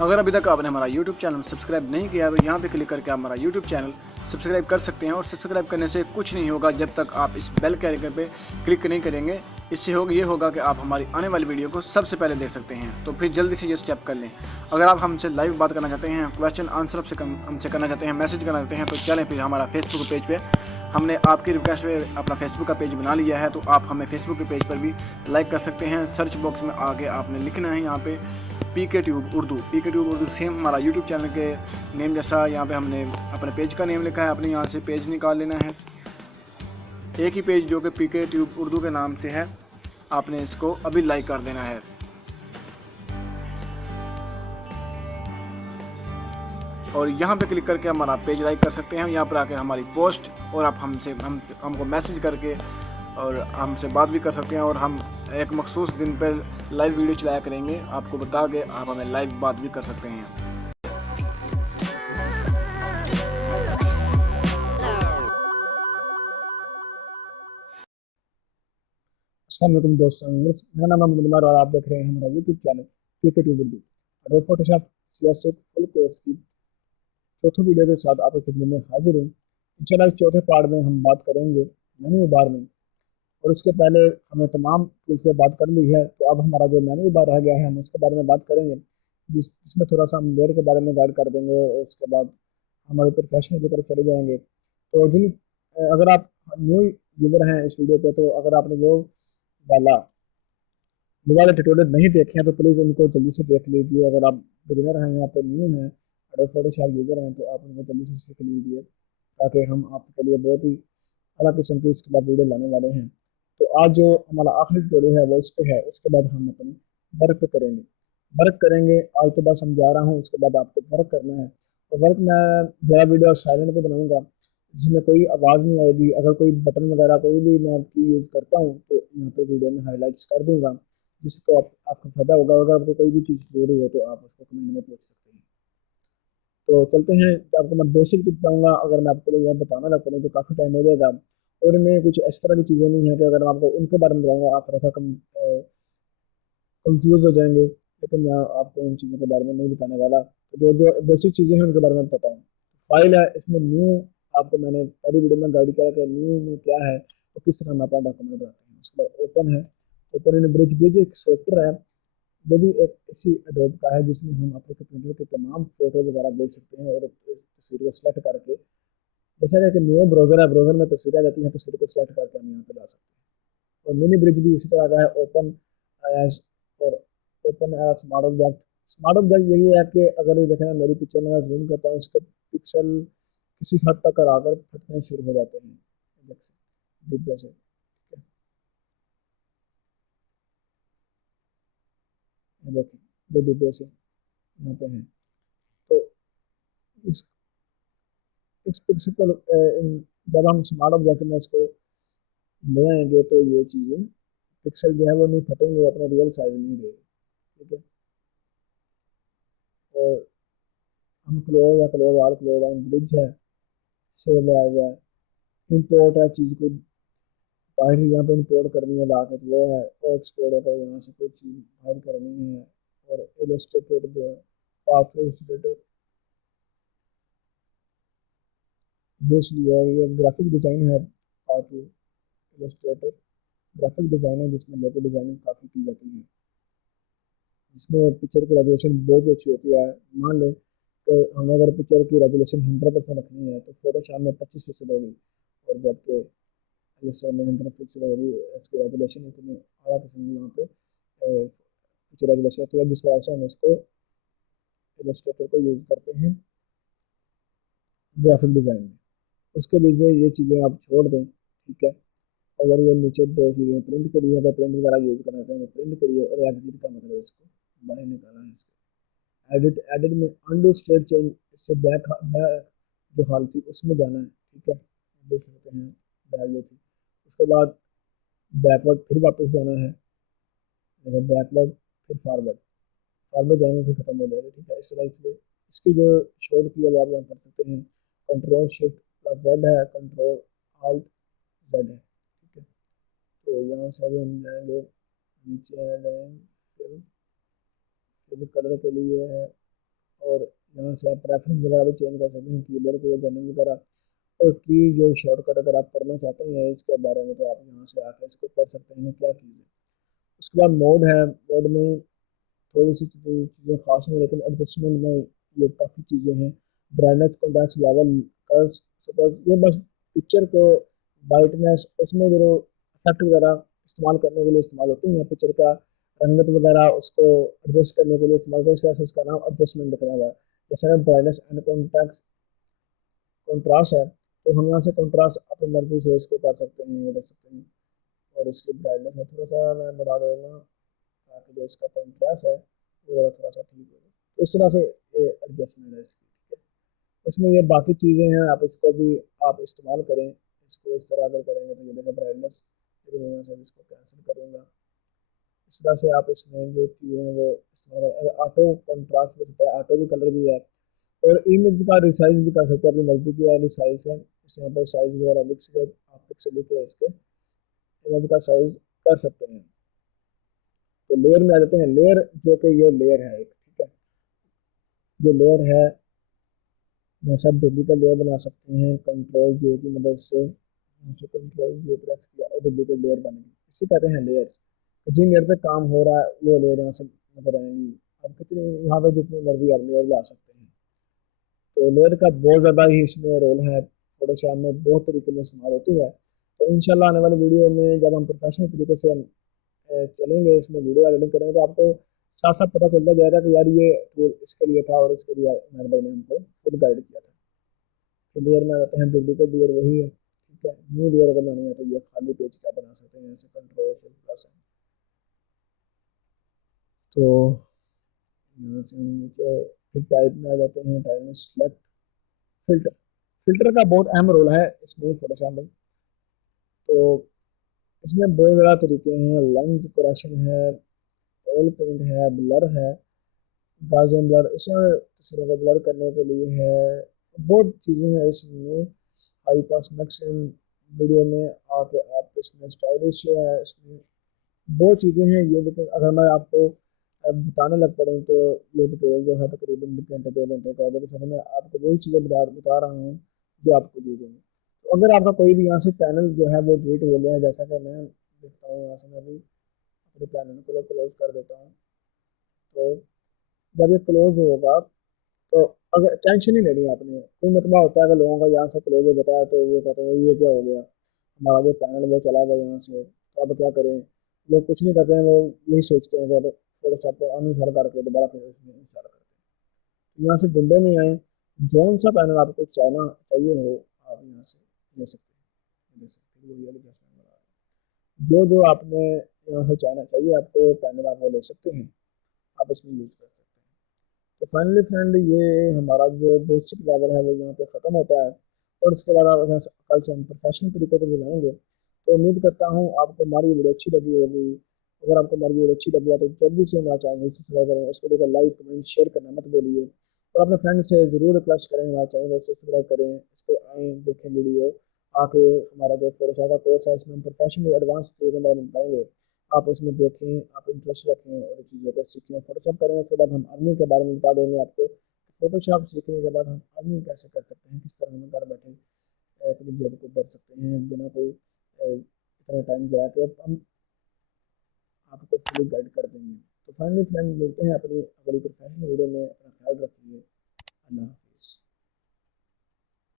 अगर अभी तक आपने हमारा यूट्यूब चैनल सब्सक्राइब नहीं किया तो यहाँ पे क्लिक करके आप हमारा यूट्यूब चैनल सब्सक्राइब कर सकते हैं। और सब्सक्राइब करने से कुछ नहीं होगा जब तक आप इस बेल के आइकन पे क्लिक नहीं करेंगे। इससे ये होगा कि आप हमारी आने वाली वीडियो को सबसे पहले देख सकते हैं। तो फिर जल्दी से ये स्टेप कर लें। अगर आप हमसे लाइव बात करना चाहते हैं, क्वेश्चन आंसर हमसे करना चाहते हैं, मैसेज करना चाहते हैं, तो चलें फिर हमारा फेसबुक पेज पे। हमने आपकी रिक्वेस्ट पे अपना फेसबुक का पेज बना लिया है, तो आप हमें फेसबुक के पेज पर भी लाइक कर सकते हैं। सर्च बॉक्स में आगे आपने लिखना है यहाँ पे पीके ट्यूब उर्दू सेम हमारा यूट्यूब चैनल के नेम जैसा यहाँ पे हमने अपने पेज का नेम लिखा है। अपने यहाँ से पेज निकाल लेना है, एक ही पेज जो कि पीके ट्यूब उर्दू के नाम से है। आपने इसको अभी लाइक कर देना है और यहाँ पे क्लिक करके हमारा पेज लाइक कर सकते हैं। यहाँ पर आकर हमारी पोस्ट और आप हमको मैसेज करके और हमसे बात भी कर सकते हैं। और हम एक मखसूस दिन पर लाइव वीडियो चलाया करेंगे, आपको बता के आप हमें लाइव बात भी कर सकते हैं। अस्सलाम वालेकुम दोस्तों, मेरा नाम है मोहम्मद उमर और आप देख रहे हैं हमारा YouTube channel PK tube Urdu. Adobe Photoshop CS6 full course की चौथी वीडियो के साथ आपकी खिदमत में हाजिर हूँ। इंशाल्लाह इस चौथे पार्ट में हम बात करेंगे मेन्यू बार में। और उसके पहले हमने तमाम टूल्स पे बात कर ली है, तो अब हमारा जो मेन्यू बार रह गया है हम उसके बारे में बात करेंगे, जिसमें थोड़ा सा हम लेयर के बारे में गाइड कर देंगे और उसके बाद हमारे प्रोफेशनल की तरफ चले जाएंगे। तो अगर आप न्यू यूज़र हैं इस वीडियो पे, तो अगर आपने वाला वो वाले ट्यूटोरियल नहीं देखे हैं तो प्लीज़ उनको जल्दी से देख लीजिए। अगर आप बिगिनर हैं, यहाँ पे न्यू हैं, एडोब फोटोशॉप यूज़र हैं, तो आप उनको जल्दी से सीख लीजिए, ताकि हम आपके लिए बहुत ही अलग किस्म की इसके बाद वीडियो लाने वाले हैं। तो आज जो हमारा आखिरी ट्यूटोरियल है वो इस पे है, उसके बाद हम अपनी वर्क पे करेंगे। वर्क करेंगे आज तो बस समझा रहा हूँ, उसके बाद आपको वर्क करना है। और वर्क मैं ज़्यादा वीडियो साइलेंट पे बनाऊँगा, जिसमें कोई आवाज़ नहीं आएगी। अगर कोई बटन वगैरह कोई भी मैं की यूज़ करता हूँ तो यहाँ पे वीडियो में हाईलाइट्स कर दूंगा, जिसको आपको फ़ायदा होगा। अगर आपको कोई भी चीज़ हो रही हो तो आप उसको कमेंट में पूछ सकते हैं। तो चलते हैं, आपको मैं बेसिक टिप बताऊँगा। अगर मैं आपको यह बताना लग पड़ूँ तो काफ़ी टाइम हो जाएगा, और इनमें कुछ इस तरह की चीज़ें नहीं हैं कि अगर मैं आपको उनके बारे में बताऊँगा आप थोड़ा सा कंफ्यूज हो जाएंगे। लेकिन मैं आपको उन चीज़ों के बारे में नहीं बताने वाला। तो जो जो बेसिक चीज़ें हैं उनके बारे में बताता हूँ। फाइल है, इसमें न्यू आपको मैंने पहली वीडियो में गाइड किया कि न्यू में क्या है तो किस तरह हम अपना डॉक्यूमेंट बनाते हैं। उसके बाद ओपन है, ओपन इन ब्रिज। ब्रिज एक सॉफ्टवेयर है, वो भी एक ऐसी एडोब का है जिसमें हम अपने कंप्यूटर के तमाम फोटो वगैरह देख सकते हैं और तस्वीर को सेलेक्ट करके, जैसा कि न्यू ब्राउजर है, ब्राउजर में तस्वीरें आ जाती हैं, तस्वीर को सेलेक्ट करके हम यहाँ पे ला सकते हैं। और मिनी ब्रिज भी उसी तरह का है, ओपन एज और open edge smart object. Smart object यही है कि अगर ये देखें मेरी पिक्चर में मैं जूम करता हूँ, इसके पिक्सल किसी हद तक आकर फटने शुरू हो जाते हैं डिब्बे से। देखिए ये डिब्बे से यहाँ पे हैं। तो इस पिक्सल को जब हम स्मार्ट ऑब्जेक्ट में इसको ले आएंगे तो ये चीज़ें पिक्सल जो है वो नहीं फटेंगे, वो अपने रियल साइज में ही रहेगी। ठीक है, और हम क्लोज या close all close and bridge है, सेव एज है, इम्पोर्ट है, चीज़ को बाहर से यहाँ पे इम्पोर्ट करनी है ला के, तो वो है। और एक्सपोर्ट है, तो यहाँ से कोई चीज़ बाहर करनी है। और इलस्ट्रेटेड जो है, पाथ इलस्ट्रेटेड, ये इसलिए है ये ग्राफिक डिज़ाइन है। पाथ इलस्ट्रेटर ग्राफिक डिज़ाइन है जिसमें लोगो डिज़ाइनिंग काफ़ी की जाती है, जिसमें पिक्चर की रेजोल्यूशन बहुत ही अच्छी होती है। मान लें कि हमें अगर पिक्चर की रेजोल्यूशन 100% रखनी है तो फोटोशॉप में 25% होगी, और जबकि इलस्ट्रेटर में 100% होगी। इसकी रेजोल्यूशन इतनी आला किस्म की वहाँ पे पिक्चर रेजोल्यूशन होती है, जिस वजह से हम इसको इलस्ट्रेटर को यूज़ करते हैं ग्राफिक डिज़ाइन में। उसके बीच में ये चीज़ें आप छोड़ दें, ठीक है। अगर ये नीचे दो चीज़ें प्रिंट के लिए, अगर प्रिंट वगैरह यूज़ करना चाहें तो प्रिंट करिए, और एग्जिट का मतलब इसको बाहर निकालना है। इसको एडिट एडिट में अंडू स्टेट चेंज, इससे बैक जो हाल थी उसमें जाना है, ठीक है। देख सकते हैं बैक जो थी, उसके बाद बैकवर्ड फिर वापस जाना है, बैकवर्ड फिर फॉरवर्ड, फॉरवर्ड जाएंगे फिर खत्म हो जाएगा, ठीक है। इस तरह इसलिए इसकी जो शॉर्ट की है वो आप यहाँ कर सकते हैं। कंट्रोल शिफ्ट प्लस जेड है, कंट्रोल आल्ट जेड है, ठीक है। तो यहाँ से अभी हम जाएंगे नीचे आ जाएंगे, फिल कलर के लिए है और यहाँ से आप प्रेफरेंस वगैरह भी चेंज कर सकते हैं, कीबोर्ड के जनरल वगैरह, और की जो शॉर्टकट अगर आप पढ़ना चाहते हैं इसके बारे में तो आप यहाँ से आके इसको पढ़ सकते हैं क्या चीज़ है। उसके बाद मोड है, मोड में थोड़ी सी चीज़ें खास नहीं, लेकिन एडजस्टमेंट में ये काफ़ी चीज़ें हैं। Brightness, contrast level, curves, suppose ये बस पिक्चर को ब्राइटनेस उसमें जो इफेक्ट वगैरह इस्तेमाल करने के लिए इस्तेमाल होती हैं, पिक्चर का रंगत वगैरह उसको एडजस्ट करने के लिए इस्तेमाल करते हैं, इस तरह से इसका नाम एडजस्टमेंट लिखा हुआ है। जैसे ब्राइटनेस एंड कॉन्ट्रास्ट कंट्रास्ट है तो हम यहाँ से कंट्रास्ट अपनी मर्जी से इसको कर सकते हैं, ये देख सकते हैं। और इसकी ब्राइटनेस में थोड़ा सा मैं बढ़ा देगा ताकि जो इसका कंट्रास्ट है वो थोड़ा सा ठीक हो। तो इस तरह से ये एडजस्टमेंट है इसकी, ठीक है। इसमें ये बाकी चीज़ें हैं, आप इसको भी आप इस्तेमाल करें। इसको इस तरह अगर करेंगे तो ये देखा ब्राइटनेस, लेकिन मैं यहाँ से इसको कैंसिल करूँगा। इस तरह से आप इसमें जो चीज़ें हैं वो इस्तेमाल करें। ऑटो कंट्रास्ट हो सकता है, ऑटो भी कलर भी है, और इमेज का रिसाइज भी कर सकते हैं अपनी मर्जी की वाली साइज है। इस यहाँ पर साइज वगैरह लिख के आप पिक्सल लिख के इसके इमेज का साइज कर सकते हैं। तो लेयर में आ जाते हैं, लेयर जो कि ये लेयर है एक, ठीक है, ये लेयर है। यहाँ से आप डुप्लीकेट लेयर बना सकते हैं कंट्रोल जे की मदद से। कंट्रोल जे प्रेस किया और डुप्लीकेट लेयर बन गई, इसे कहते हैं लेयर्स। जिन लेयर पे काम हो रहा है वो लेयर यहाँ से नजर आएंगी। अब कितनी यहाँ पे जितनी मर्जी आप लेयर ला सकते हैं। तो लेयर का बहुत ज़्यादा ही इसमें रोल है, फोटोशॉप में बहुत तरीके में इस्तेमाल होती है। तो इंशाल्लाह आने वाली वीडियो में जब हम प्रोफेशनल तरीके से चलेंगे, इसमें वीडियो एडिटिंग करेंगे, तो आपको साथ साथ पता चलता जाएगा कि यार ये टूल इसके लिए था और इसके लिए मेरे भाई ने हमको खुद गाइड किया था। तो लेयर में आ जाते हैं, डुप्लीकेट लेयर वही है, ठीक है। न्यू लेयर अगर बनानी है तो ये खाली पेज क्या बना सकते हैं, ऐसे कंट्रोल से प्लस है। तो यहाँ से हम नीचे फिर टाइप में आ जाते हैं, टाइप में सिलेक्ट फिल्टर। फिल्टर का बहुत अहम रोल है इसमें फोटोशॉप में। तो इसमें बहुत ज़्यादा तरीके हैं, लेंस करेक्शन है, ऑयल पेंट है, ब्लर है, गार्जियन ब्लर, इसमें तस्वीरों को ब्लर करने के लिए है। बहुत चीज़ें हैं इसमें। हाई पास मैक्सिमम वीडियो में आके आप इसमें स्टाइलिश है, इसमें बहुत चीज़ें हैं ये। लेकिन अगर मैं आपको बताने लग पड़ूँ तो ये ट्यूटोरियल जो है तकरीबन 1 घंटे 2 घंटे का हो जाएगा। जैसे मैं आपको वही चीज़ें बता रहा हूँ जो आपको यूज होंगी। तो अगर आपका कोई भी यहाँ से पैनल जो है वो डिलीट हो गया है, जैसा कि मैं देखता हूँ, यहाँ से मैं भी अपने पैनल को क्लोज कर देता हूँ। तो जब ये क्लोज होगा तो अगर टेंशन नहीं लेनी आपने, कोई मतलब होता है अगर लोगों का यहाँ से क्लोज हो जाता है तो वो कहते हैं ये क्या हो गया, हमारा जो पैनल वो चला गया यहाँ से, तो अब क्या करें। लोग कुछ नहीं करते हैं, वो यही सोचते हैं कि अब फोटोशॉप को अनइंस्टॉल करके दोबारा फिर उसमें इंस्टॉल करते हैं। तो यहाँ से विंडो में आए, जौन सा पैनल आपको चाहिए हो आप यहाँ से ले सकते हैं, जो जो आपने यहाँ से चाहिए आपको पैनल आप वो ले सकते हैं, आप इसमें यूज कर सकते हैं। तो फाइनली फ्रेंड ये हमारा जो बेसिक लेवल है वो यहाँ पे ख़त्म होता है, और इसके बाद आप कल से हम प्रोफेशनल तरीके से जाएंगे। तो उम्मीद करता हूँ आपको हमारी वीडियो अच्छी लगी होगी। अगर आपको हमारी वीडियो अच्छी लगी है तो जल्दी से हमारा चैनल सब्सक्राइब करें, इस वीडियो को लाइक कमेंट शेयर करना मत भूलिए, और अपने फ्रेंड से ज़रूर रिक्वेस्ट करें हमारे चैनल को सब्सक्राइब करें, इस पर आएँ देखें वीडियो आके। हमारा जो फोटोशॉप का कोर्स है इसमें हम प्रोफेशनल एडवांस चीज़ों के बारे में बताएंगे, आप उसमें देखें, आप इंटरेस्ट रखें और चीज़ों को सीखें, फोटोशॉप करें। उसके बाद हम अर्निंग के बारे में बता देंगे आपको, फोटोशॉप सीखने के बाद हम अर्निंग कैसे कर सकते हैं, किस तरह हम घर बैठे अपनी जेब को भर सकते हैं बिना कोई इतना टाइम जाया के, हम आपको फुली गाइड कर देंगे। तो फाइनली फ्रेंड मिलते हैं अपनी अगली प्रोफेशनल वीडियो में, अपना ख्याल रखिए, अल्लाह हाफ़िज़।